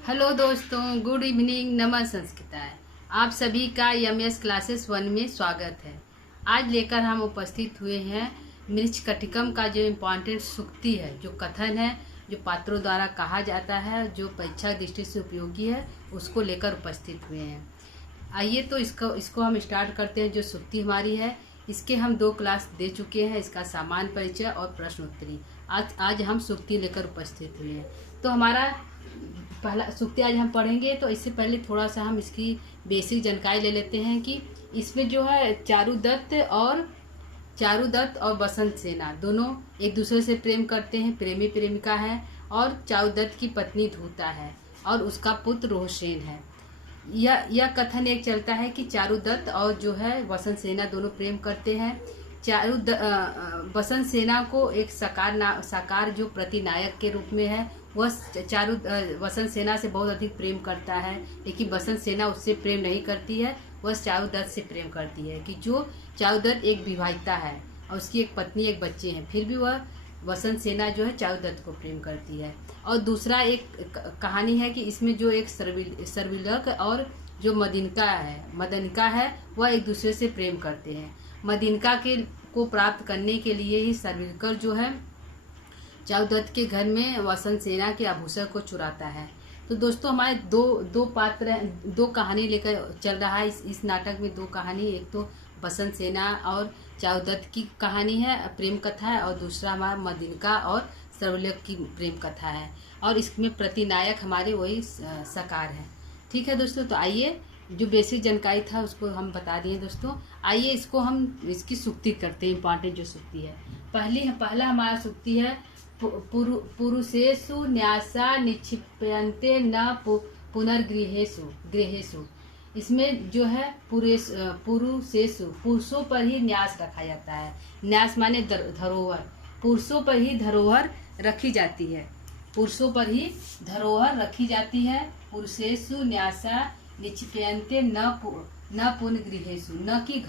Hello दोस्तों, good evening, नमः संस्कृताय। आप सभी का एमएस क्लासेस 1 में स्वागत है। आज लेकर हम उपस्थित हुए हैं मृच्छकटिकम का जो इम्पोर्टेंट सूक्ति है, जो कथन है, जो पात्रों द्वारा कहा जाता है, जो परीक्षा दृष्टि से उपयोगी है, उसको लेकर उपस्थित हुए हैं। आइए तो इसको हम स्टार्ट करते हैं। जो सूक्ति हमारी है, इसके हम 2 क्लास दे चुके हैं। इसका सामान्य परिचय और प्रश्नोत्तरी। आज हम सूक्ति लेकर उपस्थित हुए हैं। तो हमारा पहला सूक्ति आज हम पढ़ेंगे। तो इससे पहले थोड़ा सा हम इसकी बेसिक जानकारी ले लेते हैं कि इसमें जो है चारुदत्त और बसंत सेना दोनों एक दूसरे से प्रेम करते हैं, प्रेमी प्रेमिका है। और चारुदत्त की पत्नी धूता है और उसका पुत्र रोहसेन है। यह कथन एक चलता है कि चारुदत्त और जो है बसंत सेना दोनों प्रेम करते हैं। बसंत सेना को एक साकार जो प्रतिनायक के रूप में है, वह बसंत सेना से बहुत अधिक प्रेम करता है। लेकिन बसंत सेना उससे प्रेम नहीं करती है, वह चारुदत्त से प्रेम करती है। कि जो चारुदत्त एक विवाहिता है और उसकी एक पत्नी एक बच्चे हैं, फिर भी वह बसंत सेना जो है चारुदत्त को प्रेम करती है। और दूसरा एक कहानी है कि इसमें जो एक सर्विलक और जो मदनिका है वह एक दूसरे से प्रेम करते हैं। मदनिका को प्राप्त करने के लिए ही सर्विलकर जो है चारुदत्त के घर में बसंत सेना के आभूषण को चुराता है। तो दोस्तों, हमारे दो पात्र, 2 कहानी लेकर चल रहा है इस नाटक में। 2 कहानी, एक तो बसंत सेना और चारुदत्त की कहानी है, प्रेम कथा है, और दूसरा हमारा मदनिका और सर्वलक की प्रेम कथा है। और इसमें प्रतिनायक हमारे वही सकार है। ठीक है दोस्तों, तो आइए जो बेसिक जानकारी था उसको हम बता दिए दोस्तों। आइए इसकी सूक्ति करते हैं। इम्पॉर्टेंट जो सूक्ति है, पहला हमारा सूक्ति है पुरुषेषु न्यासा निक्षिप्यन्ते न पुनर्गृहेषु। इसमें जो है पुरुषेषु, पुरुषों पर ही न्यास रखा जाता है। न्यास माने धरोहर, पुरुषों पर ही धरोहर रखी जाती है। पुरुषों पर ही धरोहर रखी जाती है। पुरुषेषु न्यासा निक्षिप्यन्ते न पुनर्गृहेषु, न कि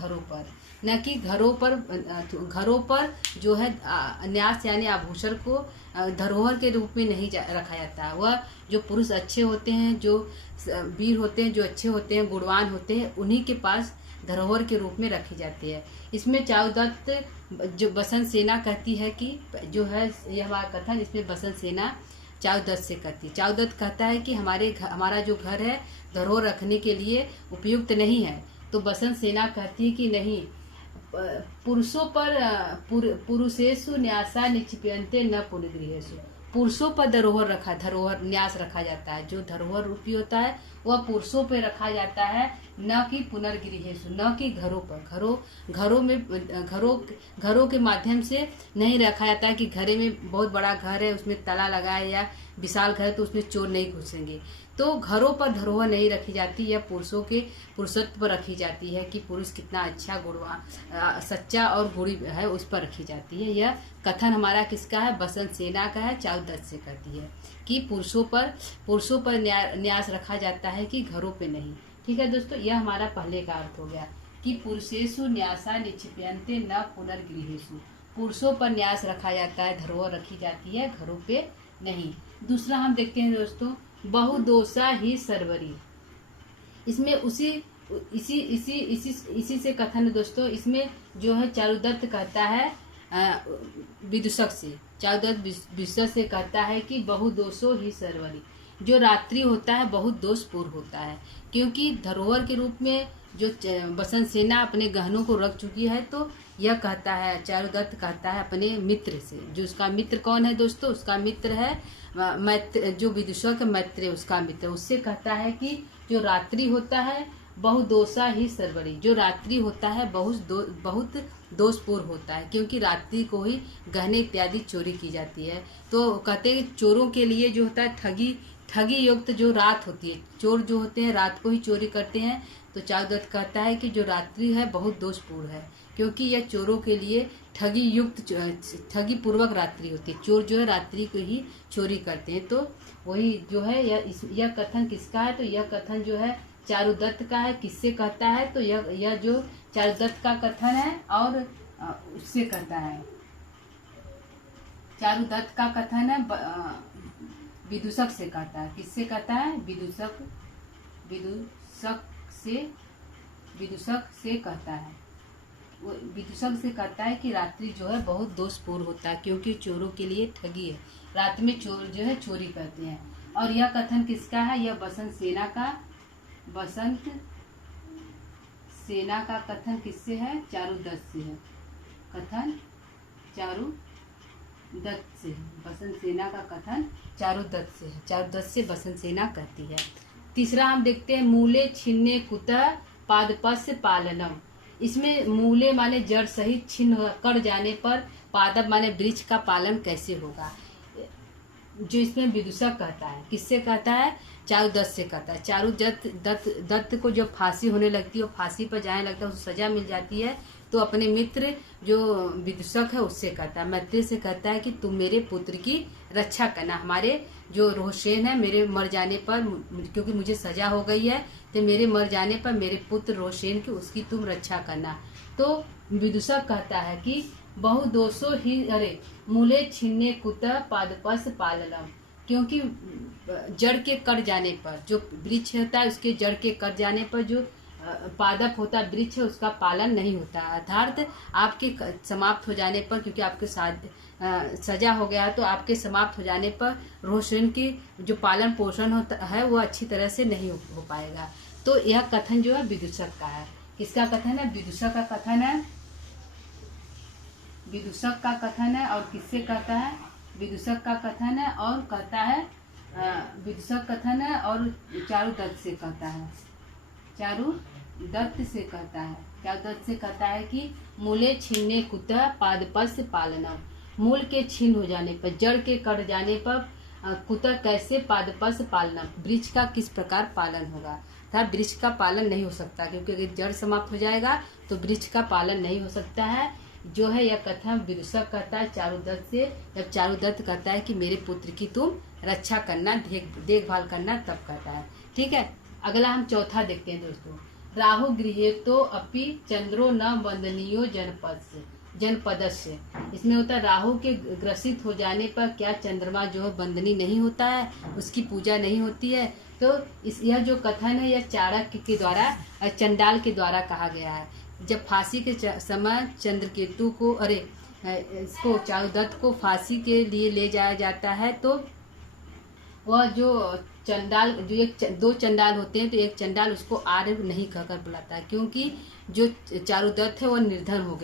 घरों पर जो है न्यास यानी आभूषण को धरोहर के रूप में नहीं रखा जाता है। वह जो पुरुष अच्छे होते हैं, जो वीर होते हैं, जो अच्छे होते हैं, गुणवान होते हैं, उन्हीं के पास धरोहर के रूप में रखी जाती है। इसमें चारुदत्त जो बसंत सेना कहती है कि जो है यह हमारा कथन, इसमें बसंत सेना चारुदत्त से कहती है। चारुदत्त कहता है कि हमारा जो घर है धरोहर रखने के लिए उपयुक्त नहीं है। तो बसंत सेना कहती है कि नहीं, पुरुषेषु न्यासा निक्षिप्यन्ते न पुनर्गृहेषु। पुरुषों पर धरोहर न्यास रखा जाता है। जो धरोहर रूपी होता है वह पुरुषों पर रखा जाता है, न कि पुनर्गृहेषु, न कि घरों पर। घरों के माध्यम से नहीं रखा जाता है कि घरे में बहुत बड़ा घर है, उसमें ताला लगा है, या विशाल घर है तो उसमें चोर नहीं घुसेंगे। तो घरों पर धरोहर नहीं रखी जाती, यह पुरुषों के पुरुषत्व पर रखी जाती है कि पुरुष कितना अच्छा, गुणवान, सच्चा और गुणी है, उस पर रखी जाती है। यह कथन हमारा किसका है? बसंत सेना का है, चारुदत्त से कहती है कि पुरुषों पर न्यास रखा जाता है कि घरों पे नहीं। ठीक है दोस्तों, यह हमारा पहले का अर्थ हो गया कि पुरुषेषु न्यासा निक्षिप्यन्ते न पुनर्गृहेषु। पुरुषों पर न्यास रखा जाता है, धरोहर रखी जाती है, घरों पे नहीं। दूसरा हम देखते हैं दोस्तों, बहुदोषा ही सरवरी। इसमें इसी से कथन है दोस्तों। इसमें जो है चारुदत्त कहता है विदूषक से, से कहता है कि बहुदोषो ही सरवरी। जो रात्रि होता है बहुत दोषपूर्ण होता है, क्योंकि धरोहर के रूप में जो बसंत सेना अपने गहनों को रख चुकी है। तो यह कहता है, चारुदत्त कहता है अपने मित्र से, जो उसका मित्र कौन है दोस्तों? उसका मित्र है मैत्र, जो विदूषक मैत्रेय उसका मित्र। उससे कहता है कि जो रात्रि होता है बहुदोषा ही सरवरी। जो रात्रि होता है बहुत दोषपूर्ण होता है, क्योंकि रात्रि को ही गहने इत्यादि चोरी की जाती है। तो कहते हैं चोरों के लिए जो होता है ठगी युक्त जो रात होती है, चोर जो होते हैं रात को ही चोरी करते हैं। तो चारुदत्त कहता है कि जो रात्रि है बहुत दोषपूर्ण है, क्योंकि यह चोरों के लिए ठगी पूर्वक रात्रि होती है। चोर जो है रात्रि को ही चोरी करते हैं। तो वही जो है यह कथन किसका है? तो यह कथन जो है चारुदत्त का है। किससे कहता है? तो यह जो चारुदत्त का कथन है और उससे कहता है। चारुदत्त का कथन है विदूषक से कहता है। किससे कहता है? विदूषक से कहता है। वो विदूषक से कहता है कि रात्रि जो है बहुत दोषपूर्ण होता है, क्योंकि चोरों के लिए ठगी है। रात में चोर जो है चोरी करते हैं। और यह कथन किसका है? यह बसंत सेना का कथन किससे है? चारुदत्त से है। कथन चारुदत्त से है। बसंत सेना का कथन चारुदत्त से है। चारुदत्त से बसंत सेना कहती है। तीसरा हम देखते हैं, मूले छिन्ने कुतः पादपस्य पालनम। इसमें मूले माने जड़ सहित छिन्न कर जाने पर पादप माने वृक्ष का पालन कैसे होगा, जो इसमें विदूषक कहता है। किससे कहता है? चारुदत्त से कहता है। चारुदत्त को जब फांसी होने लगती है, वो फांसी पर जाने लगता है, उसको सजा मिल जाती है, तो अपने मित्र जो विदूषक है उससे कहता है, मैत्री से कहता है कि तुम मेरे पुत्र की रक्षा करना। हमारे जो रोहसेन है, मेरे मर जाने पर, क्योंकि मुझे सजा हो गई है, तो मेरे मर जाने पर मेरे पुत्र रोहसेन की उसकी तुम रक्षा करना। तो विदूषक कहता है कि बहु दोषो ही अरे मूले छिन्ने कुतः पादपस्य पालनम। क्योंकि जड़ के कट जाने पर, जो वृक्ष होता है उसके जड़ के कट जाने पर जो पादप होता है, वृक्ष है, उसका पालन नहीं होता। अर्थात आपके समाप्त हो जाने पर, क्योंकि आपके साथ सजा हो गया, तो आपके समाप्त हो जाने पर रोहसेन की जो पालन पोषण होता है वो अच्छी तरह से नहीं हो पाएगा। तो यह कथन जो है विदूषक का है। किसका कथन है? विदूषक का कथन है। विदूषक का कथन है। और किससे कहता है? विदूषक का कथन है और कहता है, विदूषक कथन है और चारुदत्त से कहता है। चारुदत्त से कहता है। चारुदत्त से कहता है कि मूले छिन्ने कुतः पादपस्य पालनम। मूल के छीन हो जाने पर, जड़ के कट जाने पर, कुतः कैसे पादपस्य पालनम, वृक्ष का किस प्रकार पालन होगा। था वृक्ष का पालन नहीं हो सकता, क्योंकि अगर जड़ समाप्त हो जाएगा तो वृक्ष का पालन नहीं हो सकता है। जो है यह कथन विदूषक कहता है चारुदत्त से। जब चारुदत्त कहता है कि मेरे पुत्र की तुम रक्षा करना, देखभाल करना, तब कहता है। ठीक है, अगला हम चौथा देखते हैं दोस्तों। राहु गृहीतो अपि चंद्रो न वंदनीयो जनपदस्य। इसमें होता है राहु के ग्रसित हो जाने पर क्या चंद्रमा जो है वंदनीय नहीं होता है, उसकी पूजा नहीं होती है। तो यह जो कथन है यह चाणक्य के द्वारा, चंडाल के द्वारा कहा गया है। जब फांसी के समय चंद्रकेतु को इसको चारुदत्त को फांसी के लिए ले जाया जाता है, तो वह जो चंडाल, जो दो चंडाल होते हैं, तो एक चंडाल उसको आर्य नहीं कहकर बुलाता है, क्योंकि जो चारुदत्त है वह निर्धन हो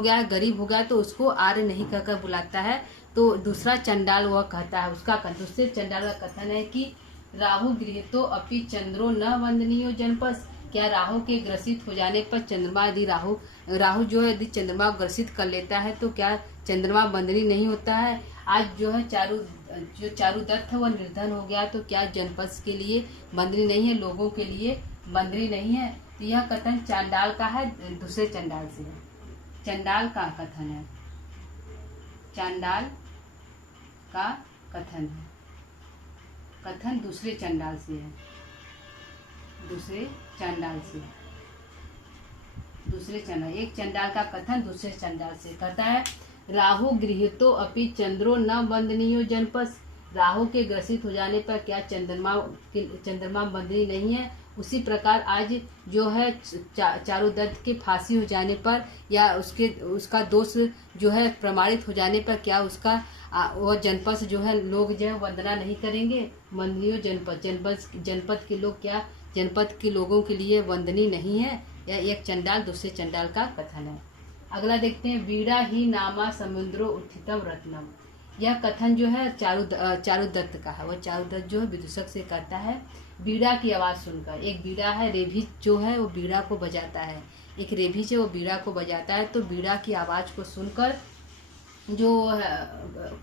गया है, गरीब हो गया, तो उसको आर्य नहीं कहकर बुलाता है। तो दूसरा चंडाल वह कहता है, दूसरे चंडाल का कथन है कि राहु गृहीतो अपि चंद्रो न वंदनीयो जनपद। क्या राहु के ग्रसित हो जाने पर चंद्रमा, यदि राहु जो है यदि चंद्रमा ग्रसित कर लेता है, तो क्या चंद्रमा वंदनीय नहीं होता है। आज जो है चारुदत्त है वह निर्धन हो गया, तो क्या जनपद के लिए वंदनीय नहीं है, लोगों के लिए वंदनीय नहीं है। तो यह कथन चंडाल का है, दूसरे चंडाल से है। चंडाल का कथन है, चांडाल का कथन है। कथन दूसरे चंडाल से है, दूसरे चंडाल से। एक चंडाल का कथन दूसरे चंडाल से कहता है, राहु गृहीतो अपि चंद्रो न वंदनीयो जनपद। राहु के ग्रसित हो जाने पर क्या चंद्रमा वंदनीय नहीं है। उसी प्रकार आज जो है चारुदत्त के फांसी हो जाने पर, या उसका दोष जो है प्रमाणित हो जाने पर, क्या उसका वह जनपद जो है लोग जो है वंदना नहीं करेंगे। वंदनीय जनपद के लोग, क्या जनपद के लोगों के लिए वंदनीय नहीं है। यह एक चंडाल दूसरे चंडाल का कथन है। अगला देखते हैं, वीड़ा ही नामा समुद्रो उत्थितम रत्नम। यह कथन जो है चारुदत्त का है। वह चारुदत्त जो है विदूषक से कहता है, बीड़ा की आवाज़ सुनकर। एक बीड़ा है, रेभी जो है वो बीड़ा को बजाता है, एक रेभी से वो बीड़ा को बजाता है। तो बीड़ा की आवाज़ को सुनकर जो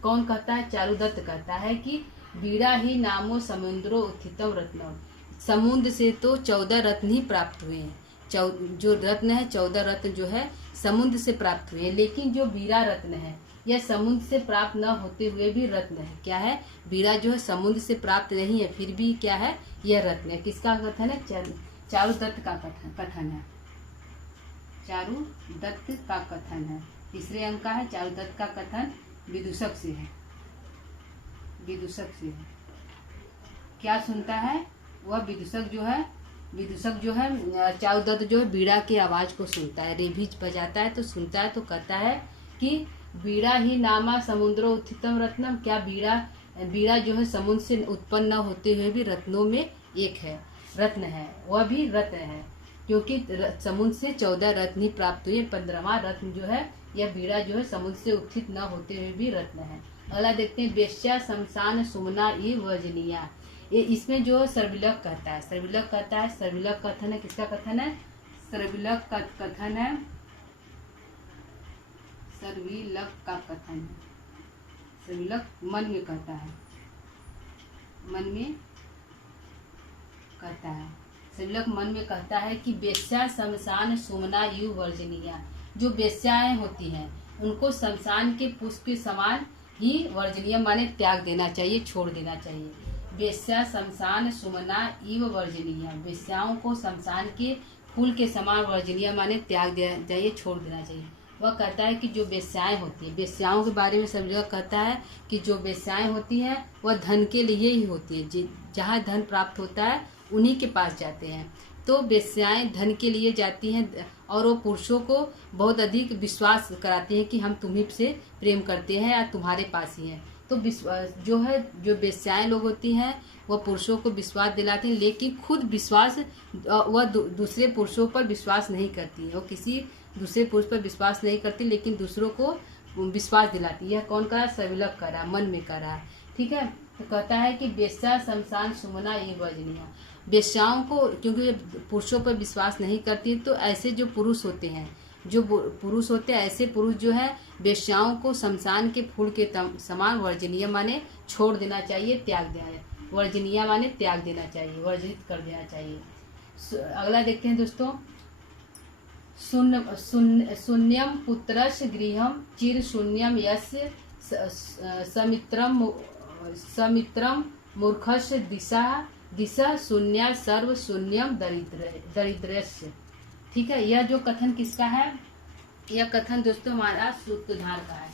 कौन कहता है? चारुदत्त कहता है कि बीड़ा ही नामो समुद्रो उत्थितम रत्नम। समुद्र से तो 14 रत्न ही प्राप्त हुए हैं। जो रत्न है, 14 रत्न जो है समुद्र से प्राप्त हुए हैं। लेकिन जो बीड़ा रत्न है यह समुद्र से प्राप्त न होते हुए भी रत्न है। क्या है? बीड़ा जो है समुद्र से प्राप्त नहीं है, फिर भी क्या है? यह रत्न है। किसका कथन है? चारुदत्त का कथन है। चारुदत्त का कथन है। तीसरे अंक का है, चारुदत्त का कथन विदूषक से है। विदूषक से है। क्या सुनता है? वह विदूषक जो है चारुदत्त जो है बीड़ा की आवाज को सुनता है। रेभीज बजाता है तो सुनता है तो कहता है कि बीड़ा ही नामा समुद्रो उत्थितम रत्नम। क्या बीड़ा जो है समुद्र से उत्पन्न न होते हुए भी रत्नों में एक है, रत्न है, वह भी रत्न है, क्योंकि समुद्र से 14 रत्न ही प्राप्त हुए। 15वां रत्न जो है यह बीड़ा जो है समुद्र से उत्थित न होते हुए भी रत्न है। अगला देखते हैं, वेश्या शमशान सुमना ई वर्जनीया। ये इसमें जो सर्विलक कहता है, सर्विलक कथन है। किसका कथन है? सर्विलक का कथन है, सर्विलक का कथन है। सर्विलक मन में कहता है, सर्विलक मन में कहता है कि वेश्या शमशान सुमना यु वर्जनीया। जो वेश्याएं होती हैं उनको शमशान के पुष्प के समान ही वर्जनीय माने त्याग देना चाहिए, छोड़ देना चाहिए। वेश्या शमशान सुमना इव वर्जनीय, वेश्याओं को शमशान के फूल के समान वर्जनीय माने त्याग देना चाहिए, छोड़ देना चाहिए। वह कहता है कि जो वेश्याएं होती हैं, वेश्याओं के बारे में सब जगह कहता है कि जो वेश्याएं होती हैं वह धन के लिए ही होती है। जहाँ धन प्राप्त होता है उन्हीं के पास जाते हैं। तो वेश्याएं धन के लिए जाती हैं और वो पुरुषों को बहुत अधिक विश्वास कराती हैं कि हम तुम्हीं से प्रेम करते हैं या तुम्हारे पास ही हैं। तो जो वेश्याएं लोग होती हैं वह पुरुषों को विश्वास दिलाती हैं, लेकिन खुद वह दूसरे पुरुषों पर विश्वास नहीं करती है। वो किसी दूसरे पुरुष पर विश्वास नहीं करती, लेकिन दूसरों को विश्वास दिलाती है। यह कौन कर रहा है? सर्विलक कर रहा है, मन में कर रहा है। ठीक है, तो कहता है कि वेश्या शमशान सुमना ये वर्जनीय। वेश्याओं को क्योंकि पुरुषों पर विश्वास नहीं करती, तो ऐसे जो पुरुष होते हैं ऐसे पुरुष जो है वेश्याओं को शमशान के फूल के समान वर्जनीय माने छोड़ देना चाहिए, त्याग देना। वर्जनीय माने त्याग देना चाहिए, वर्जित कर देना चाहिए। अगला देखते हैं दोस्तों, शून्यम पुत्रस्य गृहम चिर शून्यम यस्य समित्रम मूर्खस्य दिशा शून्या सर्व शून्यम दरिद्रस्य। ठीक है, यह जो कथन किसका है? यह कथन दोस्तों हमारा सूत्रधार का है।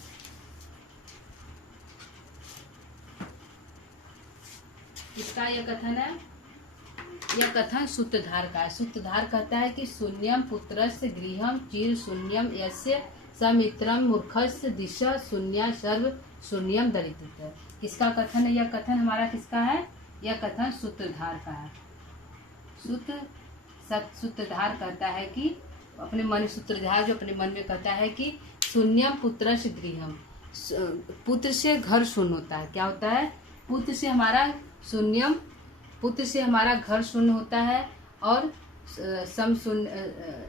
किसका यह कथन है? यह कथन सूत्रधार का है। सूत्रधार कहता है कि शून्यम पुत्रस्य गृहम चिर शून्यम यस्य समित्रम मूर्खस्य दिशा शून्या सर्व शून्यम दरिद्र। किसका कथन है? यह कथन हमारा किसका है? यह कथन सूत्रधार का है। सूत्रधार कहता है कि सूत्रधार जो अपने मन में कहता है कि शून्यम पुत्रस्य गृहम, पुत्र से घर शून्य होता है। क्या होता है? पुत्र से हमारा घर शून्य होता है। और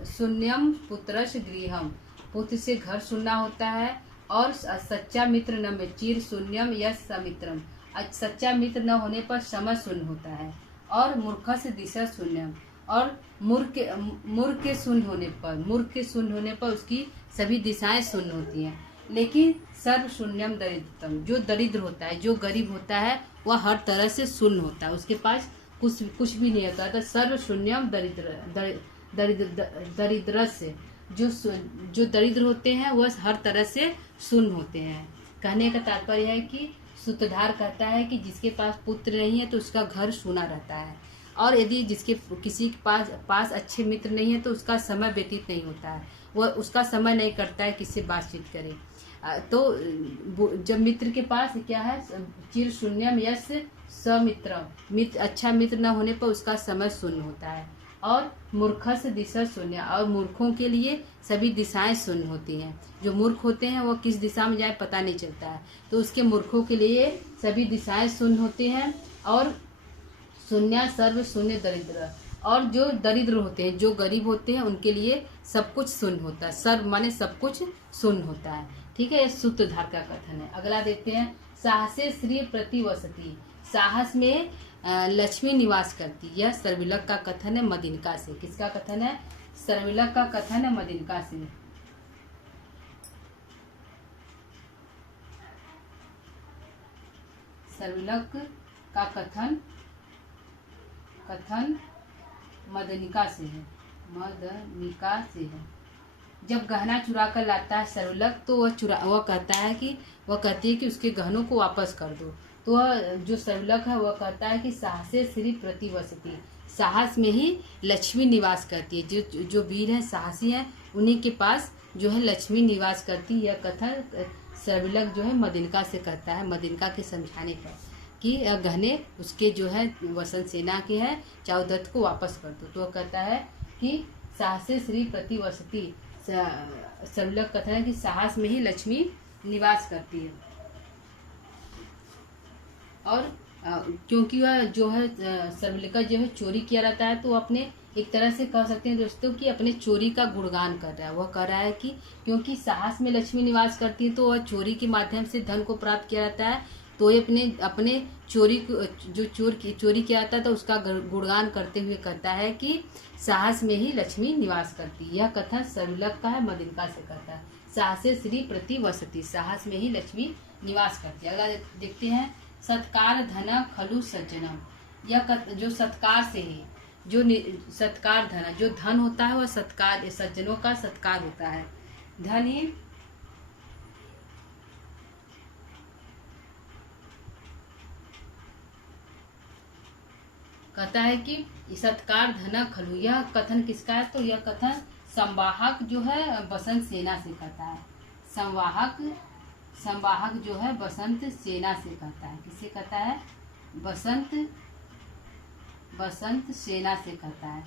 शून्यम पुत्रस्य गृहम, पुत्र से घर शून्य होता है। और सच्चा मित्र न में चिर शून्यम यश समित्रम, सच्चा मित्र न होने पर समय शून्य होता है। और मूर्ख से दिशा शून्यम, और मूर्ख के शून्य होने पर उसकी सभी दिशाएं शून्य होती हैं। लेकिन सर्व शून्यम दरिद्रतम, जो दरिद्र होता है, जो गरीब होता है, वह हर तरह से शून्य होता है, उसके पास कुछ भी नहीं होता। तो सर्व शून्यम दरिद्र से, जो दरिद्र होते हैं वह हर तरह से शून्य होते हैं। कहने का तात्पर्य है कि सूत्रधार कहता है कि जिसके पास पुत्र नहीं है तो उसका घर सूना रहता है। और यदि किसी के पास अच्छे मित्र नहीं है तो उसका समय व्यतीत नहीं होता है, वह उसका समय नहीं करता है किससे बातचीत करे। तो जब मित्र के पास क्या है, चिर शून्यम यश समित्रम, अच्छा मित्र न होने पर उसका समय शून्य होता है। और मूर्ख से दिशा शून्य, और मूर्खों के लिए सभी दिशाएं शून्य होती हैं। जो मूर्ख होते हैं वो किस दिशा में जाए पता नहीं चलता है, तो उसके मूर्खों के लिए सभी दिशाएं शून्य होती हैं। और शून्य सर्व शून्य दरिद्र, और जो दरिद्र होते हैं, जो गरीब होते हैं, उनके लिए सब कुछ शून्य होता है। सर्व माने सब कुछ शून्य होता है। ठीक है, यह सूत्रधार का कथन है। अगला देखते हैं, साहसे श्री प्रतिवसती, साहस में लक्ष्मी निवास करती। यह सर्विलक का कथन है मदिनका से। किसका कथन है? सर्विलक का कथन है मदिनका से। सर्विलक का कथन मदनिका से है, जब गहना चुरा कर लाता है सर्वलक, तो वह कहती है कि उसके गहनों को वापस कर दो। तो वह जो सर्वलक है वह कहता है कि साहसे श्री प्रतिवसती, साहस में ही लक्ष्मी निवास करती है। जो वीर हैं, साहसी हैं, उन्हीं के पास जो है लक्ष्मी निवास करती है। यह कथन सर्वलक जो है मदिनका से कहता है, मदिनका के समझाने पर कि गहने उसके जो है वसंत सेना के हैं, चारुदत्त को वापस कर दो। तो वह कहता है कि साहसे श्री प्रतिवसती, सर्वलक कथन है कि साहस में ही लक्ष्मी निवास करती है। और क्योंकि वह जो है सर्वलिका जो है चोरी किया रहता है, तो अपने एक तरह से कह सकते हैं दोस्तों कि अपने चोरी का गुणगान कर रहा है। वह कह रहा है कि क्योंकि साहस में लक्ष्मी निवास करती है, तो वह चोरी के माध्यम से धन को प्राप्त किया जाता है। तो ये अपने चोरी जो चोरी किया जाता है, तो उसका गुणगान करते हुए कहता है कि साहस में ही लक्ष्मी निवास करती है। यह कथन सर्वलक का है, मदिनका से कहता है। साहसे श्री प्रतिवसती, साहस में ही लक्ष्मी निवास करती है। अगला देखते हैं, सत्कार धन खलु सज्जनम। यह जो सत्कार से है, जो सत्कार धन, जो धन होता है वह सत्कार, सज्जनों का सत्कार होता है। धन ही कहता है कि सत्कार धन खलु। यह कथन किसका है? तो यह कथन संवाहक जो है बसंत सेना से कहता है। संवाहक जो है बसंत सेना से कहता है। किससे कहता है? बसंत सेना से कहता है।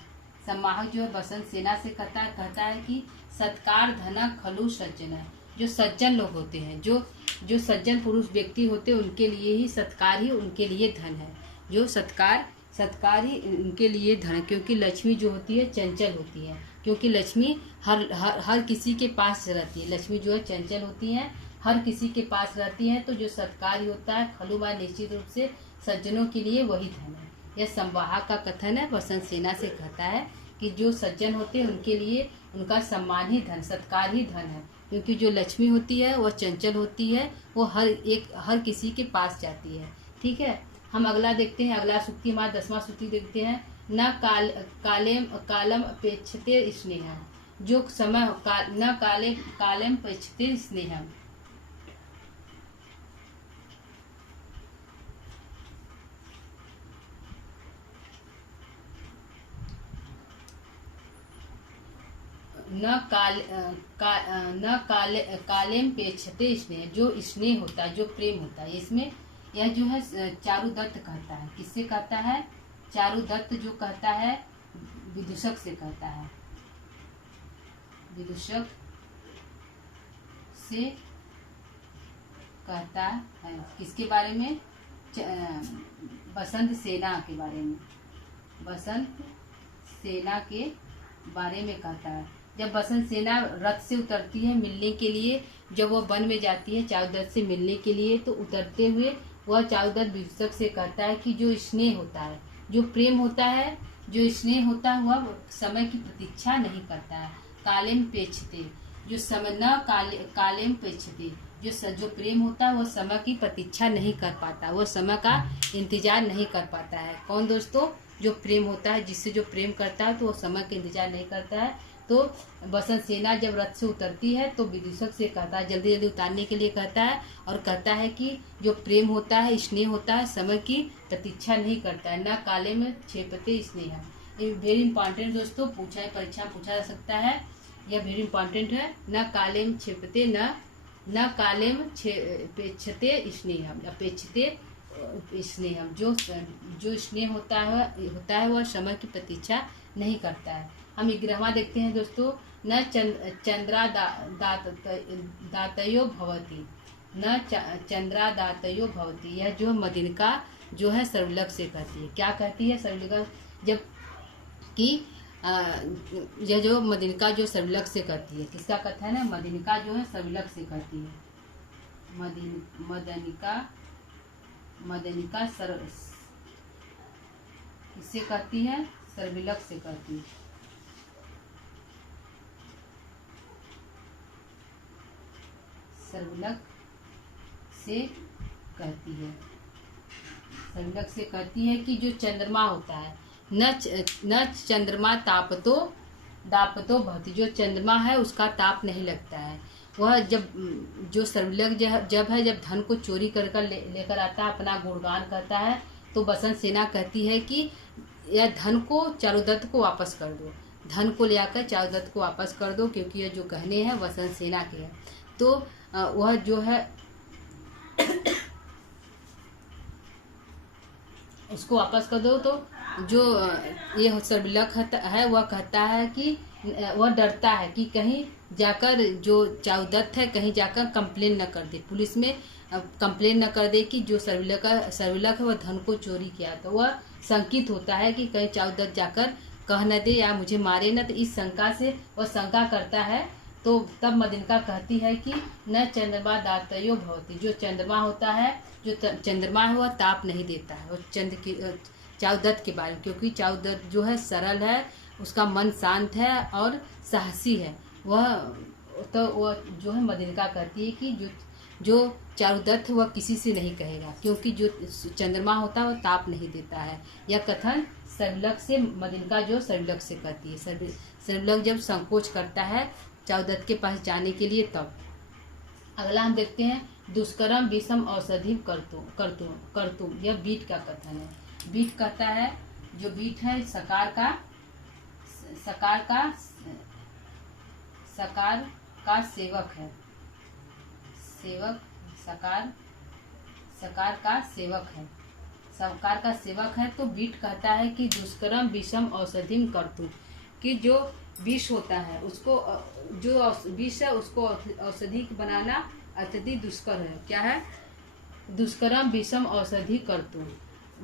संवाहक जो है बसंत सेना से कहता है कि सत्कार धन खलु सज्जन। जो सज्जन लोग होते हैं, जो सज्जन पुरुष व्यक्ति होते हैं, उनके लिए ही सत्कार ही उनके लिए धन है। जो सत्कार ही उनके लिए धन, क्योंकि लक्ष्मी जो होती है चंचल होती है। क्योंकि लक्ष्मी हर किसी के पास रहती है। लक्ष्मी जो है चंचल होती है, हर किसी के पास रहती है। तो जो सत्कार होता है खलुबा, निश्चित रूप से सज्जनों के लिए वही धन है। यह संवाहक का कथन है, बसंत सेना से कहता है कि जो सज्जन होते हैं उनके लिए उनका सम्मान ही धन, सत्कार ही धन है। क्योंकि जो लक्ष्मी होती है वह चंचल होती है, वो हर किसी के पास जाती है। ठीक है, हम अगला देखते हैं। अगला सूक्ति हमारा 10वां सूक्ति देखते हैं। न कालम अपेक्षते स्नेह। जो समय न कालम अपेक्षते स्नेह। कालेम पेक्षते स्नेह। जो स्नेह होता है, जो प्रेम होता है, इसमें यह जो है चारुदत्त कहता है। किससे कहता है? चारुदत्त जो कहता है विदूषक से कहता है। विदूषक से कहता है किसके बारे में? बसंत सेना के बारे में। बसंत सेना के बारे में कहता है। जब बसंत सेना रथ से उतरती है मिलने के लिए, जब वो वन में जाती है चारुदत्त से मिलने के लिए, तो उतरते हुए वह चारुदत्त विदूषक से कहता है कि जो स्नेह होता है, जो प्रेम होता है, जो स्नेह होता है, वह समय की प्रतीक्षा नहीं करता है। कालेम पेक्षते, जो समय न कालेम पेक्षते, जो प्रेम होता है वह समय की प्रतीक्षा नहीं कर पाता, वह समय का इंतजार नहीं कर पाता है। कौन दोस्तों? जो प्रेम होता है, जिससे जो प्रेम करता है तो वो समय का इंतजार नहीं करता है। तो बसंत सेना जब रथ से उतरती है तो विदूषक से कहता है, जल्दी जल्दी उतारने के लिए कहता है, और कहता है कि जो प्रेम होता है, स्नेह होता है, समय की प्रतीक्षा नहीं करता है। न काले में क्षेपते स्नेह। ये वेरी इंपॉर्टेंट दोस्तों, परीक्षा पूछा जा सकता है, यह वेरी इंपॉर्टेंट है। न काले में क्षेपते, न काले में पेक्षते स्नेह, अपेक्षते स्नेह। जो स्नेह होता है वह समय की प्रतीक्षा नहीं करता है। हम 11वां देखते हैं दोस्तों। न चंद्रा दातयो भवती। न चंद्रा दातयो भवती। यह जो मदिनका जो है सर्वलक से कहती है। क्या कहती है सर्वलक? जब कि यह जो मदिनका जो सर्वलक से कहती है। किसका कथन है? मदिनका जो है सर्वलक से कहती है। मदिनका किससे कहती है? सर्वलक से कहती है। सर्वलक से कहती है। सर्वलक से कहती है कि जो चंद्रमा होता है, न चंद्रमा तापतो दापतो भवति, जो चंद्रमा है उसका ताप नहीं लगता है। वह जब जो सर्वलग जब धन को चोरी कर कर लेकर आता है, अपना गुणगान करता है, तो बसंत सेना कहती है कि यह धन को चारुदत्त को वापस कर दो, धन को ले आकर चारुदत्त को वापस कर दो, क्योंकि यह जो गहने हैं बसंत सेना के हैं। तो वह जो है उसको वापस कर दो। तो जो ये सर्वलक है वह कहता है कि वह डरता है कि कहीं जाकर जो चारुदत्त है कहीं जाकर कंप्लेन न कर दे, पुलिस में कंप्लेन न कर दे कि जो सर्वलक है वह धन को चोरी किया। तो वह शंकित होता है कि कहीं चारुदत्त जाकर कह न दे या मुझे मारे न, तो इस शंका से वह शंका करता है। तो तब मदिनका कहती है कि न चंद्रमा दातयो भवति, जो चंद्रमा होता है, जो चंद्रमा है वह ताप नहीं देता है, और चारुदत्त के बारे में, क्योंकि चारुदत्त जो है सरल है, उसका मन शांत है और साहसी है। वह जो है मदिनका कहती है कि जो चारुदत्त वह किसी से नहीं कहेगा, क्योंकि जो चंद्रमा होता है वह ताप नहीं देता है। यह कथन सर्वलक से मदिनका जो सर्वलक से कहती है। सर्वलक जब संकोच करता है चारुदत्त के पास जाने के लिए, तब अगला हम देखते हैं दुष्कर्म विषम औषधि करतुम। यह बीट का कथन है। बीट कहता है, जो बीट है सकार का सेवक है, सकार का सेवक है। तो बीट कहता है कि दुष्कर्म विषम औषधिम करतुम, कि जो विष होता है उसको, जो विष है उसको औषधि बनाना अत्यधिक दुष्कर है। क्या है? दुष्कर्म विषम औषधि करतुम,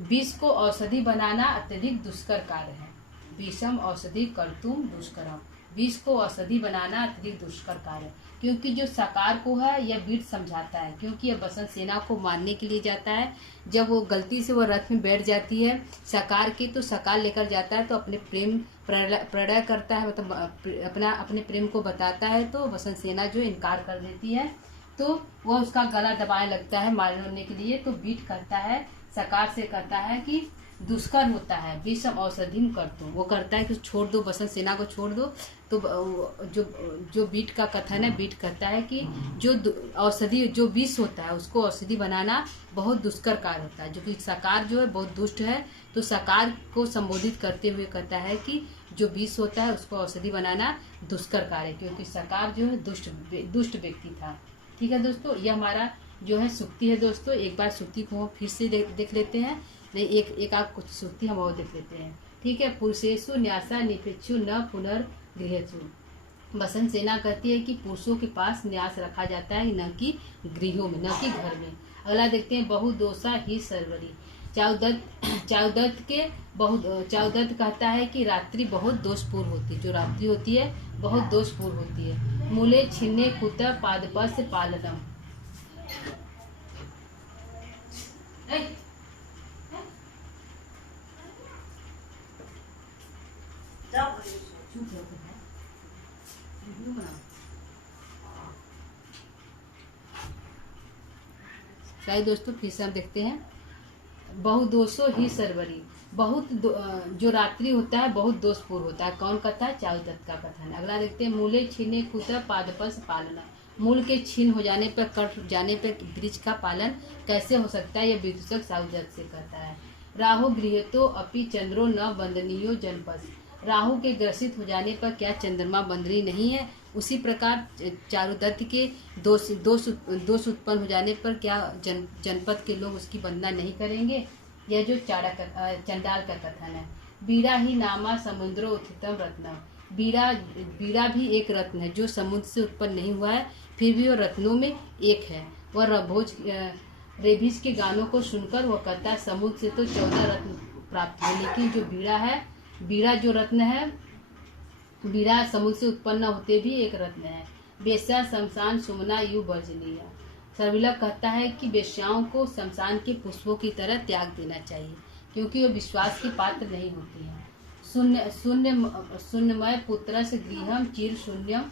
विष को औषधि बनाना अत्यधिक दुष्कर कार्य है। विषम औषधि करतुम दुष्कर्म, विष को औषधि बनाना अत्यधिक दुष्कर कार्य। क्योंकि जो सकार को है यह बीट समझाता है, क्योंकि यह बसंत सेना को मारने के लिए जाता है। जब वो गलती से वो रथ में बैठ जाती है सकार की, तो सकार लेकर जाता है तो अपने प्रेम प्रणय करता है, मतलब अपने प्रेम को बताता है। तो बसंत सेना जो इनकार कर देती है, तो वह उसका गला दबाने लगता है मारने के लिए। तो बीट करता है, सकार से कहता है कि दुष्कर होता है, विषम औषधिम करतुम, वो करता है कि छोड़ दो, बसंत सेना को छोड़ दो। तो जो बीट का कथन है, बीट कहता है कि जो औषधि, जो विष होता है उसको औषधि बनाना बहुत दुष्कर कार्य होता है। जो कि सकार जो है बहुत दुष्ट है, तो सकार को संबोधित करते हुए कहता है कि जो विष होता है उसको औषधि बनाना दुष्कर कार्य, क्योंकि सकार जो है दुष्ट व्यक्ति था। ठीक है दोस्तों, यह हमारा जो है सुक्ति है दोस्तों। एक बार सुक्ति को फिर से देख लेते हैं, नहीं एक आध कुछ सुक्ति हम और देख लेते हैं। ठीक है। पुरुषेषु न्यासा निपेक्षु न पुनर्गृहेषु, बसंत सेना कहती है कि पुरुषों के पास न्यास रखा जाता है, न कि गृहों में, न कि घर में। अगला देखते हैं बहुदोषा ही सर्वरी, चारुदत्त कहता है कि रात्रि बहुत दोषपूर्ण होती है, जो रात्रि होती है बहुत दोषपूर्ण होती है। मूले छिन्ने कुत पादपस्य पालनम, शायद दोस्तों फिर से हम देखते हैं बहुदोषो ही सर्वरी, जो रात्रि होता है बहुत दोषपूर्ण होता है। कौन कहता है? चारुदत्त का कथन। अगला देखते हैं मूले छीने कुत पादपस पालना, मूल के छीन हो जाने पर, कट जाने पर वृक्ष का पालन कैसे हो सकता है? यह विदूषक चारुदत्त से कहता है। राहु गृहतो अपि चंद्रो न बंदनीयो जनपद, राहु के ग्रसित हो जाने पर क्या चंद्रमा बंदनी नहीं है? उसी प्रकार चारुदत्त के दोष उत्पन्न हो जाने पर क्या जनपद के लोग उसकी वंदना नहीं करेंगे? यह जो चंडाल का कथन है। बीड़ा ही नामा समुद्रो उत्थितम रत्न, बीड़ा भी एक रत्न है जो समुद्र से उत्पन्न नहीं हुआ है, फिर भी वह रत्नों में एक है। वह रेभिज के गानों को सुनकर वह कहता है समुद्र से तो 14 रत्न प्राप्त हुए, लेकिन जो बीड़ा जो रत्न है, बीड़ा समुद्र से उत्पन्न होते भी एक रत्न है। वेश्या शमशान सुमना यु वर्जनीय, सर्विलक कहता है कि वेश्याओं को शमशान के पुष्पों की तरह त्याग देना चाहिए, क्योंकि वो विश्वास के पात्र नहीं होती हैं। शून्यमय पुत्र से गृहम चिर शून्यम,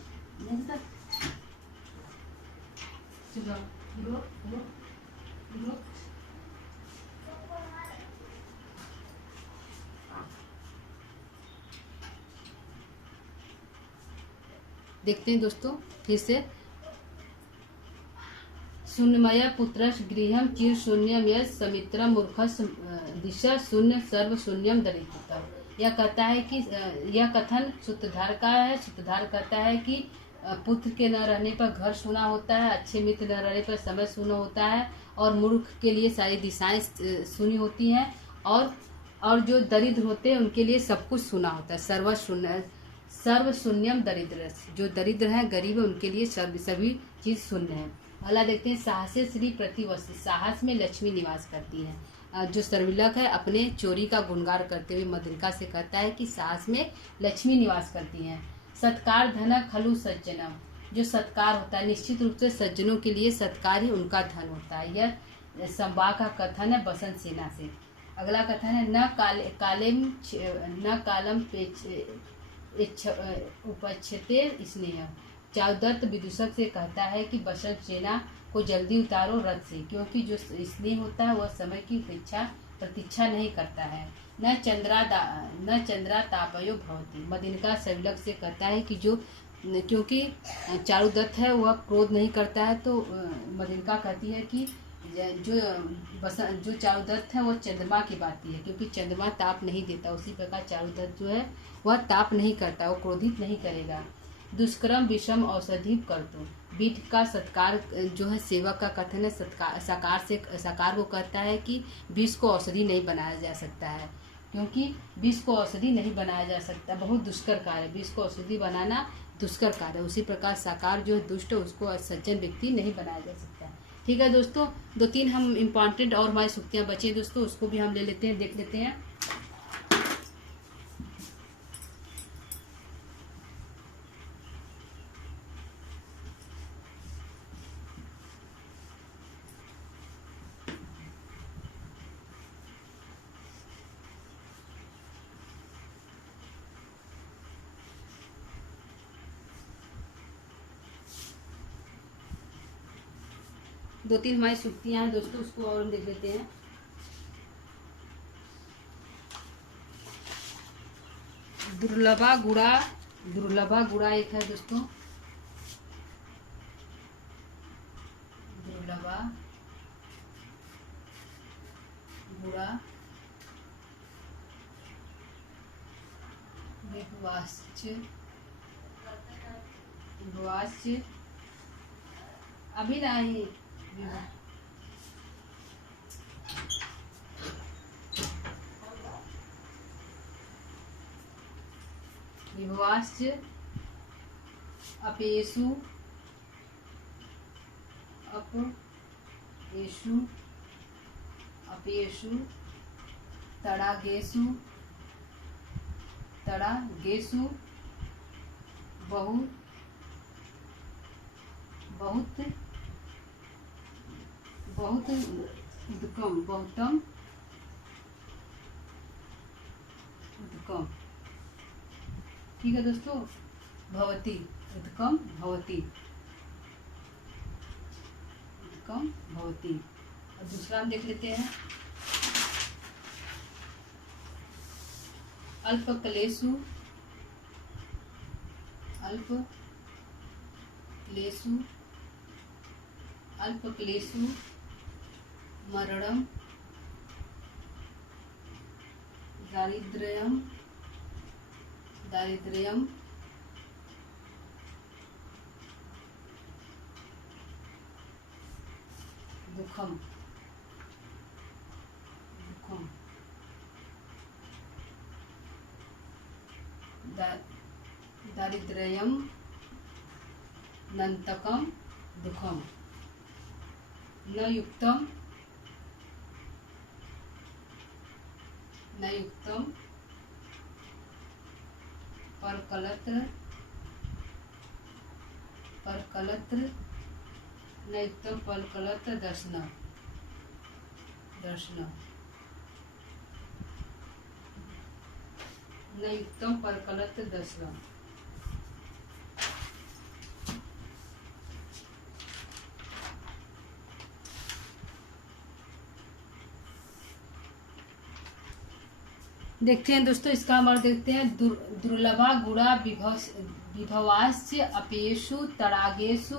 देखते हैं दोस्तों फिर से। शून्यमय पुत्रस गृहम चिर शून्यम यश समित्रम मूर्खस दिशा शून्य सर्व शून्यम दरिद्रता। यह कहता है कि यह कथन सूत्रधार का है। सूत्रधार कहता है कि पुत्र के न रहने पर घर सूना होता है, अच्छे मित्र न रहने पर समय शून्य होता है, और मूर्ख के लिए सारी दिशाएं शून्य होती हैं, और जो दरिद्र होते हैं उनके लिए सब कुछ शून्य होता है। सर्व शून्यम दरिद्र। जो दरिद्र हैं, गरीब है, उनके लिए सभी चीज शून्य है। अगला देखते हैं। साहसे श्री प्रतिवस्ती। साहस में लक्ष्मी निवास करती है। जो सर्विलक है अपने चोरी का गुणगान करते हुए मधुलिका से कहता है कि साहस में लक्ष्मी निवास करती हैं। सत्कार धन खलु सज्जनम। जो सत्कार होता है, निश्चित रूप से सज्जनों के लिए सत्कार ही उनका धन होता है। यह संवाद का कथन है बसंत सेना से। अगला कथन है न कालम उपच्छते स्नेह। चारुदत्त विदूषक से कहता है कि बसंत सेना को जल्दी उतारो रथ से, क्योंकि जो स्नेह होता है वह समय की प्रतीक्षा नहीं करता है। न चंद्रा तापयो भवती। मदिनका सर्विलक से कहता है कि क्योंकि चारुदत्त है वह क्रोध नहीं करता है, तो मदिनका कहती है कि जो चारुदत्त है वह चंद्रमा की बाती है, क्योंकि चंद्रमा ताप नहीं देता, उसी प्रकार चारुदत्त जो है वह ताप नहीं करता, वो क्रोधित नहीं करेगा। दुष्कर्म विषम औषधि कर दो। बीट का सत्कार जो है सेवक का कथन है। साकार को कहता है कि विष को औषधि नहीं बनाया जा सकता है, क्योंकि विष को औषधि नहीं बनाया जा सकता, बहुत दुष्कर कार्य है। विष को औषधि बनाना दुष्कर कार्य है। उसी प्रकार साकार जो है दुष्ट है, उसको सज्जन व्यक्ति नहीं बनाया जा सकता। ठीक है दोस्तों, 2-3 हम इम्पॉर्टेंट और हमारी सूक्तियाँ बची हैं दोस्तों, उसको भी हम ले लेते हैं, देख लेते हैं। दो तीन हमारी सूक्तियाँ हैं दोस्तों, उसको और हम देख लेते हैं। दुर्लभा गुड़ा एक है दोस्तों। दुर्लभा गुड़ा विवाच्य अभी नहीं विवाच्य अपेषु तड़ागेषु बहुतम ठीक है दोस्तों। भवती उदकम भवती। और दूसरा हम देख लेते हैं। अल्पक्लेशु मरणम दारिद्र्यम दुखम दारिद्र्यम नंतकम दुखम। न युक्तम परकलत्र न युक्तम परकलत्र दर्शन। न युक्तम परकलत्र दर्शन। देखते हैं दोस्तों, इसका हम अर्थ देखते हैं। दुर्लभा गुड़ा विभवास्य अपेषु तडागेषु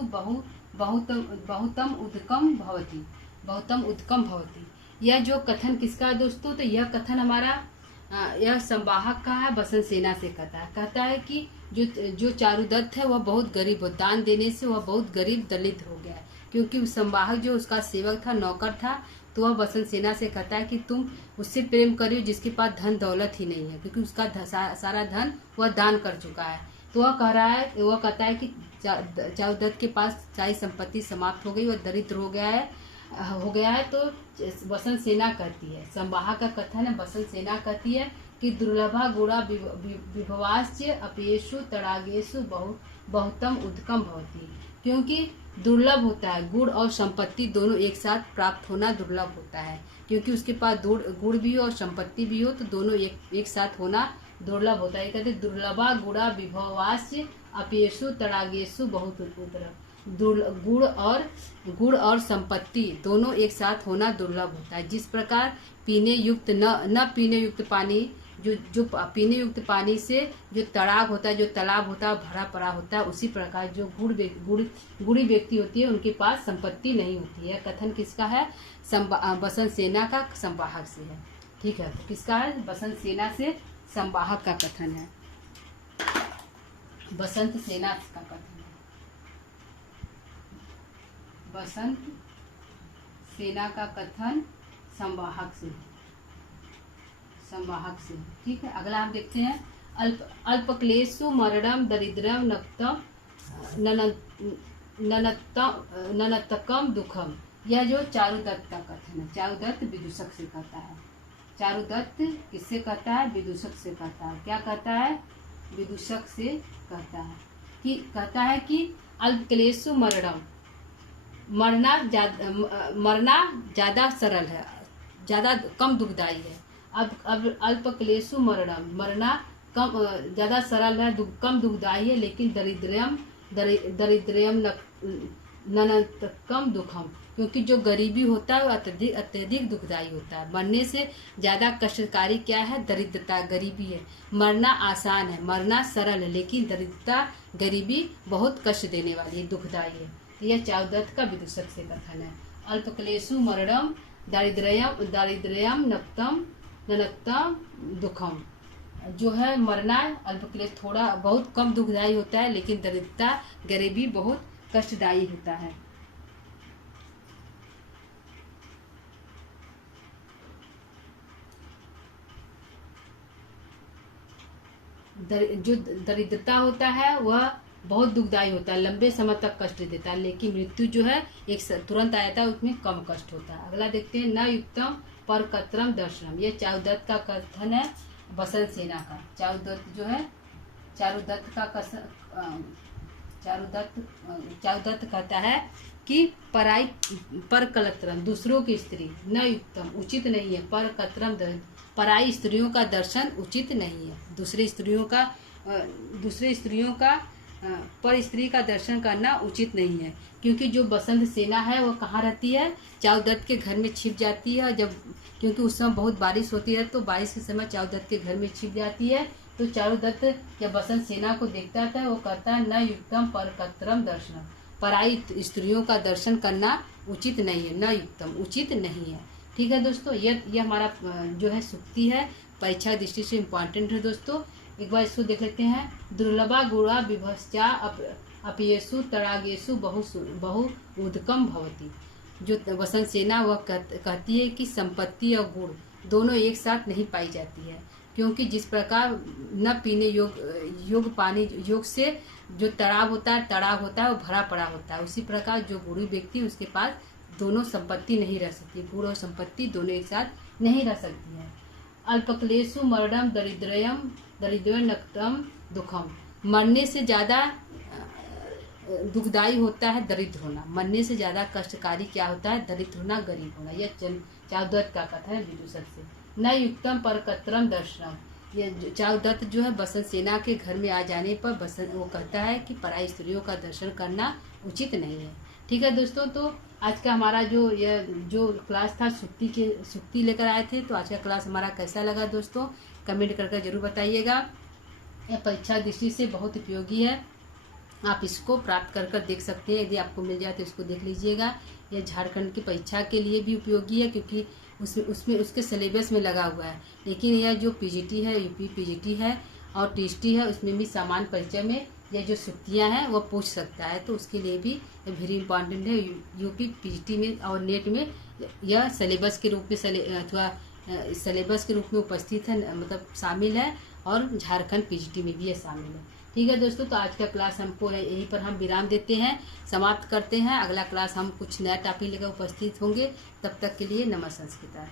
बहुतम उदकम भवति, बहुतम उदकम भवति। यह जो कथन किसका है दोस्तों? तो यह कथन हमारा यह संवाहक का है, बसंत सेना से कहता है कि जो चारुदत्त है वह बहुत गरीब हो, दान देने से वह बहुत गरीब दलित हो गया है, क्योंकि उस संवाहक जो उसका सेवक था, नौकर था, तो वह बसंत सेना से कहता है कि तुम उससे प्रेम करियो जिसके पास धन दौलत ही नहीं है, क्योंकि उसका सारा धन वह दान कर चुका है। तो वह कहता है कि चारुदत्त के पास सारी संपत्ति समाप्त हो गई, वह दरिद्र हो गया है। तो बसंत सेना कहती है, संवाहक का कथन है, बसंत सेना कहती है कि दुर्लभा गुणा विभवास्य अपेषु तडागेषु बहुतम उदकम भवति, क्योंकि दुर्लभ होता है, गुण और संपत्ति दोनों एक साथ प्राप्त होना दुर्लभ होता है, क्योंकि उसके पास गुण भी हो और संपत्ति भी हो, तो दोनों एक साथ होना दुर्लभ होता है। कहते दुर्लभा गुणा विभवास्य अपेषु तडागेषु बहुत उदकम, गुण और संपत्ति दोनों एक साथ होना दुर्लभ होता है। जिस प्रकार पीने युक्त न पीने युक्त पानी, जो पीने युक्त पानी से जो तड़ाग होता है, जो तालाब होता है, भरा पड़ा होता है, उसी प्रकार जो गुणी व्यक्ति होती है उनके पास संपत्ति नहीं होती है। कथन किसका है? बसंत सेना का संवाहक से है। ठीक है, तो किसका है? बसंत सेना से संवाहक का कथन है, बसंत सेना का कथन है, बसंत सेना का कथन संवाहक से। ठीक है, अगला हम देखते हैं अल्पक्लेशु मरणम दरिद्रम नक्तम ननतकम दुखम। यह जो चारुदत्त का कथन है, चारुदत्त विदूषक से कहता है। चारुदत्त किससे कहता है? विदूषक से कहता है। क्या कहता है? विदूषक से कहता है कि अल्पक्लेशु मरणम, मरना ज्यादा सरल है, ज्यादा कम दुखदायी है। अब अल्पक्लेशु मरणम, मरना कम ज्यादा सरल है, कम दुखदायी है, लेकिन दरिद्रयम ननतकम दुखम, क्योंकि जो गरीबी होता है वो अत्यधिक दुखदायी होता है। मरने से ज्यादा कष्टकारी क्या है? दरिद्रता, गरीबी है। मरना आसान है, मरना सरल है, लेकिन दरिद्रता, गरीबी बहुत कष्ट देने वाली है, दुखदायी है। तो यह चारुदत्त का विदूषक से कथन है। अल्पक्लेशु मरणम दारिद्र्यम ननतकम दुखम, जो है मरना अल्पक्लेश थोड़ा बहुत कम दुखदायी होता है, लेकिन दरिद्रता, गरीबी बहुत कष्टदायी होता है। जो दरिद्रता होता है वह बहुत दुखदायी होता है, लंबे समय तक कष्ट देता है, लेकिन मृत्यु जो है एक तुरंत आ जाता है, उसमें कम कष्ट होता है। अगला देखते हैं न युक्तम पर कत्रम दर्शनम। ये चारुदत्त का कथन है, बसंत सेना का। चारुदत्त कहता है कि पराई पर कलत्रम, दूसरों की स्त्री, न युक्तम उचित नहीं है, पर कत्रम पराई स्त्रियों का दर्शन उचित नहीं है। दूसरी स्त्रियों का पर स्त्री का दर्शन करना उचित नहीं है, क्योंकि जो बसंत सेना है वो कहाँ रहती है? चारुदत्त के घर में छिप जाती है। क्योंकि उस समय बहुत बारिश होती है, तो बारिश के समय चारुदत्त के घर में छिप जाती है। तो चारुदत्त जब बसंत सेना को देखता था, वो कहता है न युक्तम पर कत्रम दर्शनम, पराई स्त्रियों का दर्शन करना उचित नहीं है, न युक्तम उचित नहीं है। ठीक है दोस्तों, ये हमारा जो है सूक्ति है, परीक्षा दृष्टि से इम्पोर्टेंट है दोस्तों। एक बार इसको देख लेते हैं। दुर्लभा गुणा विभस्या अपयेषु तडागेषु बहु उदकम भवति। जो बसंत सेना वह कहती है कि संपत्ति और गुण दोनों एक साथ नहीं पाई जाती है, क्योंकि जिस प्रकार न पीने योग से जो तड़ाव होता है वो भरा पड़ा होता है, उसी प्रकार जो गुणी व्यक्ति उसके पास दोनों संपत्ति नहीं रह सकती, गुण और संपत्ति दोनों एक साथ नहीं रह सकती है। अल्पक्लेशु मरणम दरिद्रम नक्तम दुखम। मरने से ज्यादा दुखदायी होता है दरिद्र होना, मरने से ज्यादा कष्टकारी क्या होता है? दरिद्र होना, गरीब होना। यह चारुदत्त का कथन है विदूषक से। न युक्तम पर कत्रम दर्शनम। ये चारुदत्त जो है बसंत सेना के घर में आ जाने पर वो कहता है कि पराई स्त्रियों का दर्शन करना उचित नहीं है। ठीक है दोस्तों, तो आज का हमारा जो क्लास था सूक्ति लेकर आए थे, तो आज का क्लास हमारा कैसा लगा दोस्तों? कमेंट करके जरूर बताइएगा। यह परीक्षा दृष्टि से बहुत उपयोगी है। आप इसको प्राप्त कर देख सकते हैं। यदि आपको मिल जाए तो इसको देख लीजिएगा। यह झारखंड की परीक्षा के लिए भी उपयोगी है, क्योंकि उसमें उसके सिलेबस में लगा हुआ है। लेकिन यह जो पीजीटी है, यूपी पीजीटी है और टीएसटी है, उसमें भी सामान्य परिचय में यह जो सुक्तियाँ हैं वो पूछ सकता है। तो उसके लिए भी वेरी इंपॉर्टेंट है। यूपी पीजीटी में और नेट में यह सिलेबस के रूप में अथवा सिलेबस के रूप में उपस्थित है, मतलब शामिल है। और झारखंड पीजीटी में भी यह शामिल है। ठीक है दोस्तों, तो आज का क्लास हमको यहीं पर हम विराम देते हैं, समाप्त करते हैं। अगला क्लास हम कुछ नया टॉपिक लेकर उपस्थित होंगे। तब तक के लिए नमः संस्कृता।